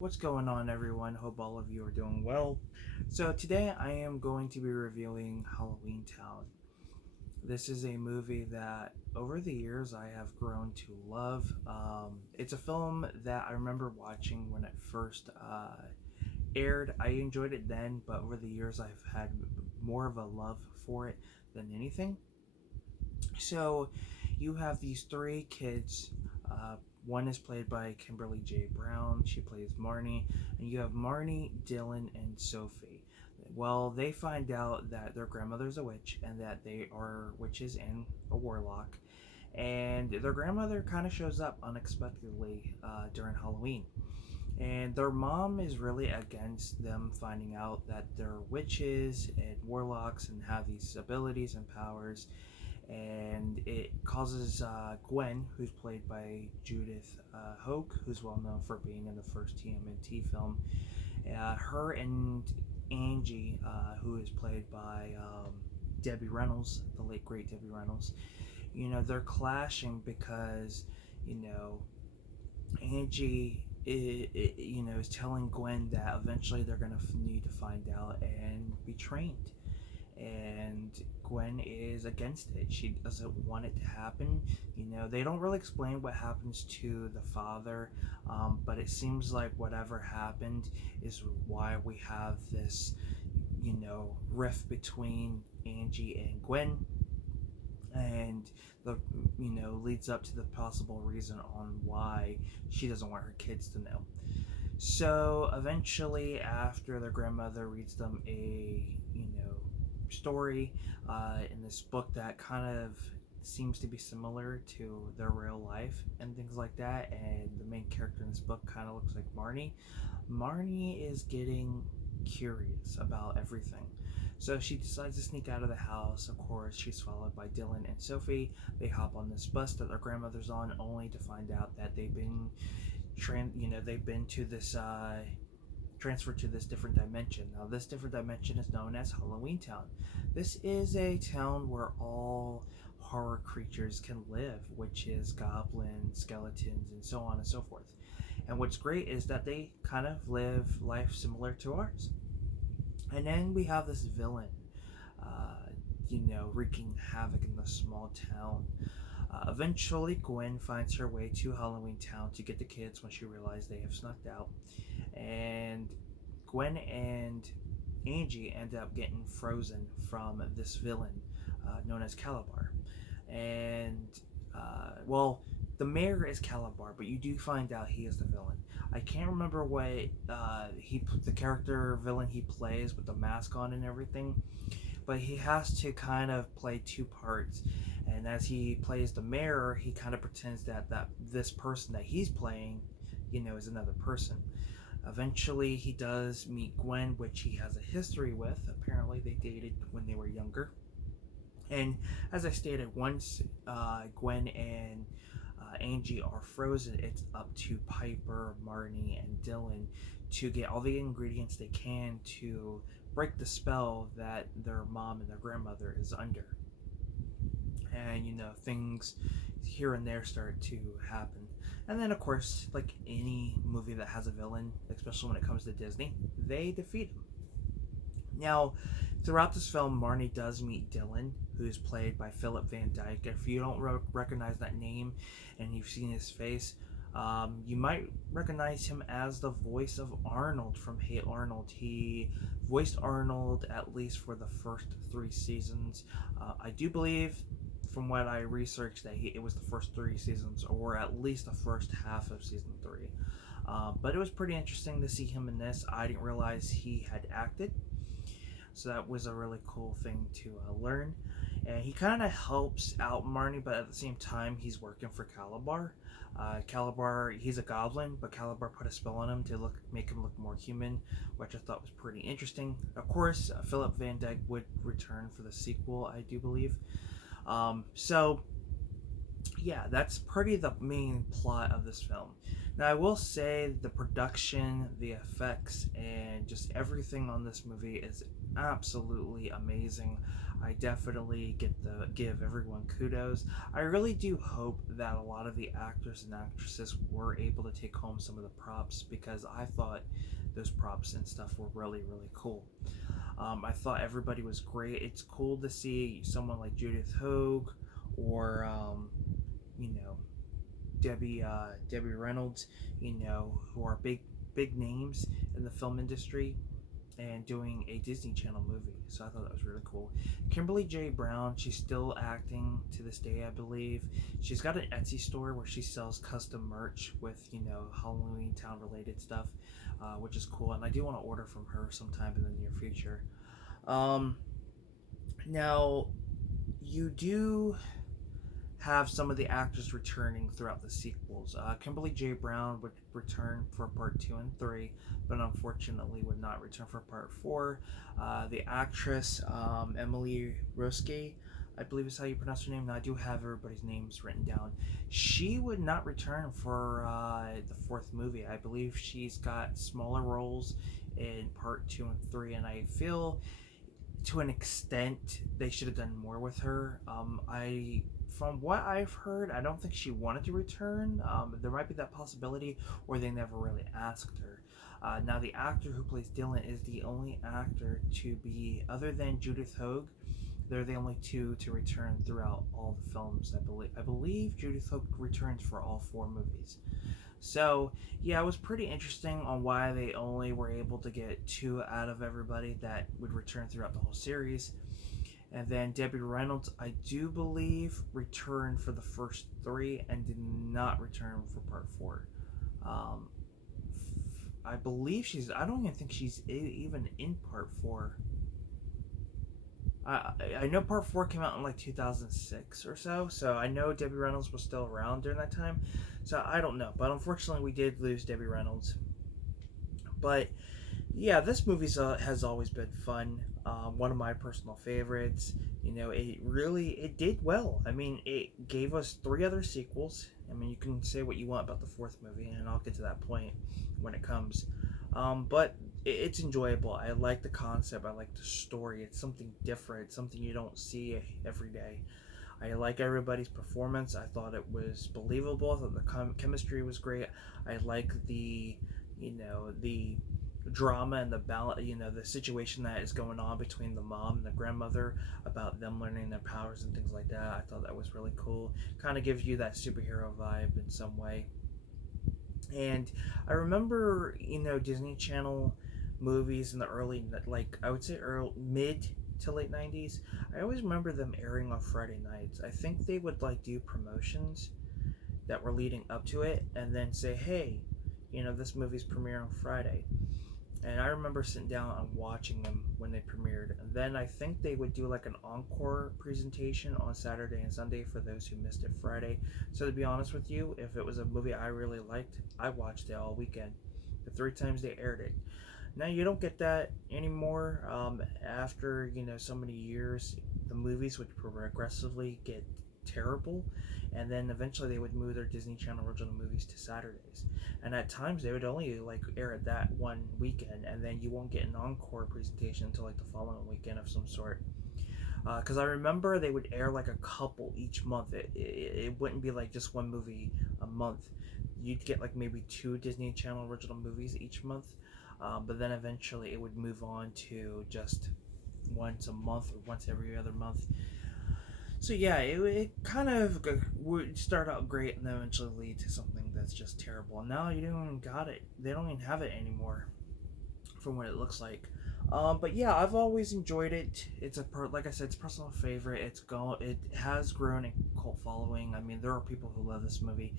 What's going on, everyone? Hope all of you are doing well. So, today I am going to be reviewing Halloweentown. This is a movie that over the years I have grown to love. It's a film that I remember watching when it first aired. I enjoyed it then, but over the years I've had more of a love for it than anything. So, you have these three kids. One is played by Kimberly J. Brown. She plays Marnie. And you have Marnie, Dylan, and Sophie. Well, they find out that their grandmother's a witch and that they are witches and a warlock. And their grandmother kind of shows up unexpectedly during Halloween. And their mom is really against them finding out that they're witches and warlocks and have these abilities and powers, and it causes Gwen, who's played by Judith Hoke, who's well known for being in the first TMNT film, her and Angie, who is played by Debbie Reynolds, the late great Debbie Reynolds. They're clashing because you know Angie is telling Gwen that eventually they're gonna need to find out and be trained, and Gwen is against it. She doesn't want it to happen. They don't really explain what happens to the father, but it seems like whatever happened is why we have this, rift between Angie and Gwen, and the leads up to the possible reason on why she doesn't want her kids to know. So eventually, after their grandmother reads them a story in this book that kind of seems to be similar to their real life and things like that, and the main character in this book kind of looks like Marnie. Marnie is getting curious about everything. So she decides to sneak out of the house. Of course, she's followed by Dylan and Sophie. They hop on this bus that their grandmother's on, only to find out that they've been to this transferred to this different dimension. Now, this different dimension is known as Halloweentown. This is a town where all horror creatures can live, witches, goblins, skeletons, and so on and so forth. And what's great is that they kind of live life similar to ours. And then we have this villain, wreaking havoc in the small town. Eventually, Gwen finds her way to Halloweentown to get the kids when she realizes they have snuck out. And Gwen and Angie end up getting frozen from this villain known as Calabar. And, the mayor is Calabar, but you do find out he is the villain. I can't remember what the character villain he plays with the mask on and everything, but he has to kind of play two parts. And as he plays the mayor, he kind of pretends that this person that he's playing, is another person. Eventually, he does meet Gwen, which he has a history with. Apparently, they dated when they were younger. And as I stated, once Gwen and Angie are frozen, it's up to Piper, Marnie, and Dylan to get all the ingredients they can to break the spell that their mom and their grandmother is under. And things here and there start to happen. And then, of course, like any movie that has a villain, especially when it comes to Disney, they defeat him. Now, throughout this film, Marnie does meet Dylan, who is played by Philip Van Dyke. If you don't recognize that name and you've seen his face, you might recognize him as the voice of Arnold from Hey Arnold. He voiced Arnold at least for the first 3 seasons. I do believe, from what I researched, that it was the first 3 seasons, or at least the first half of season 3. But it was pretty interesting to see him in this. I didn't realize he had acted, so that was a really cool thing to learn. And he kind of helps out Marnie, but at the same time, he's working for Calabar. Calabar, he's a goblin, but Calabar put a spell on him to make him look more human, which I thought was pretty interesting. Of course, Philip Van Dyke would return for the sequel, I do believe. So, yeah, that's pretty the main plot of this film. Now, I will say the production, the effects, and just everything on this movie is absolutely amazing. I definitely give everyone kudos. I really do hope that a lot of the actors and actresses were able to take home some of the props, because I thought those props and stuff were really really cool. I thought everybody was great. It's cool to see someone like Judith Hogue, or you know, Debbie Reynolds, who are big names in the film industry, and doing a Disney Channel movie. So I thought that was really cool. Kimberly J. Brown, she's still acting to this day, I believe. She's got an Etsy store where she sells custom merch with, Halloweentown related stuff, which is cool. And I do want to order from her sometime in the near future. Um, Now, you do have some of the actors returning throughout the sequels. Kimberly J. Brown would return for part 2 and 3, but unfortunately would not return for part 4. The actress, Emily Roske, I believe is how you pronounce her name. Now, I do have everybody's names written down. She would not return for the 4th movie. I believe she's got smaller roles in part 2 and 3, and I feel to an extent they should have done more with her. From what I've heard, I don't think she wanted to return. There might be that possibility, or they never really asked her. Now, the actor who plays Dylan is the only actor to be, other than Judith Hogue, they're the only two to return throughout all the films. I believe Judith Hogue returns for all 4 movies. So, yeah, it was pretty interesting on why they only were able to get 2 out of everybody that would return throughout the whole series. And then Debbie Reynolds, I do believe, returned for the first 3 and did not return for part 4. I believe I don't even think she's even in part 4. I know part 4 came out in like 2006 or so I know Debbie Reynolds was still around during that time. So I don't know. But unfortunately, we did lose Debbie Reynolds. But yeah, this movie has always been fun. One of my personal favorites. It did well. I mean, it gave us 3 other sequels. I mean, you can say what you want about the 4th movie, and I'll get to that point when it comes. But it's enjoyable. I like the concept. I like the story. It's something different, something you don't see every day. I like everybody's performance. I thought it was believable. I thought the chemistry was great. I like the drama and the situation that is going on between the mom and the grandmother, about them learning their powers and things like that. I thought that was really cool. Kind of gives you that superhero vibe in some way. And I remember, Disney Channel movies in the early, like I would say mid to late 90s. I always remember them airing on Friday nights. I think they would do promotions that were leading up to it, and then say, hey, this movie's premiere on Friday. And I remember sitting down and watching them when they premiered. And then I think they would do an encore presentation on Saturday and Sunday for those who missed it Friday. So to be honest with you, if it was a movie I really liked, I watched it all weekend. The 3 times they aired it. Now you don't get that anymore. After so many years, the movies would progressively get terrible, and then eventually they would move their Disney Channel original movies to Saturdays. And at times they would only air it that one weekend, and then you won't get an encore presentation until the following weekend of some sort. Because I remember they would air a couple each month. It wouldn't be just one movie a month. You'd get maybe 2 Disney Channel original movies each month. But then eventually it would move on to just once a month or once every other month. So yeah, it kind of would start out great and then eventually lead to something that's just terrible. And now you don't even got it. They don't even have it anymore, from what it looks like. But yeah, I've always enjoyed it. It's like I said, it's a personal favorite. It has grown a cult following. I mean, there are people who love this movie.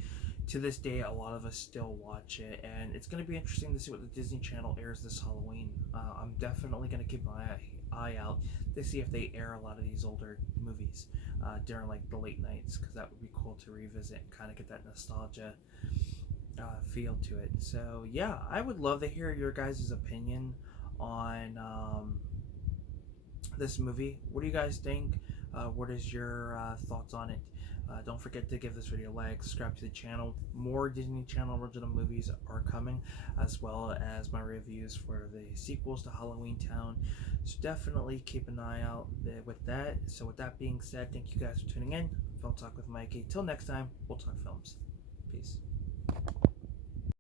To this day, a lot of us still watch it, and it's going to be interesting to see what the Disney Channel airs this Halloween. I'm definitely going to keep my eye out to see if they air a lot of these older movies during the late nights, because that would be cool to revisit and kind of get that nostalgia feel to it. So yeah, I would love to hear your guys' opinion on this movie. What do you guys think? What is your thoughts on it? Don't forget to give this video a like, subscribe to the channel. More Disney Channel original movies are coming, as well as my reviews for the sequels to Halloweentown. So definitely keep an eye out with that. So with that being said, thank you guys for tuning in. Film Talk with Mikey. Till next time, we'll talk films. Peace.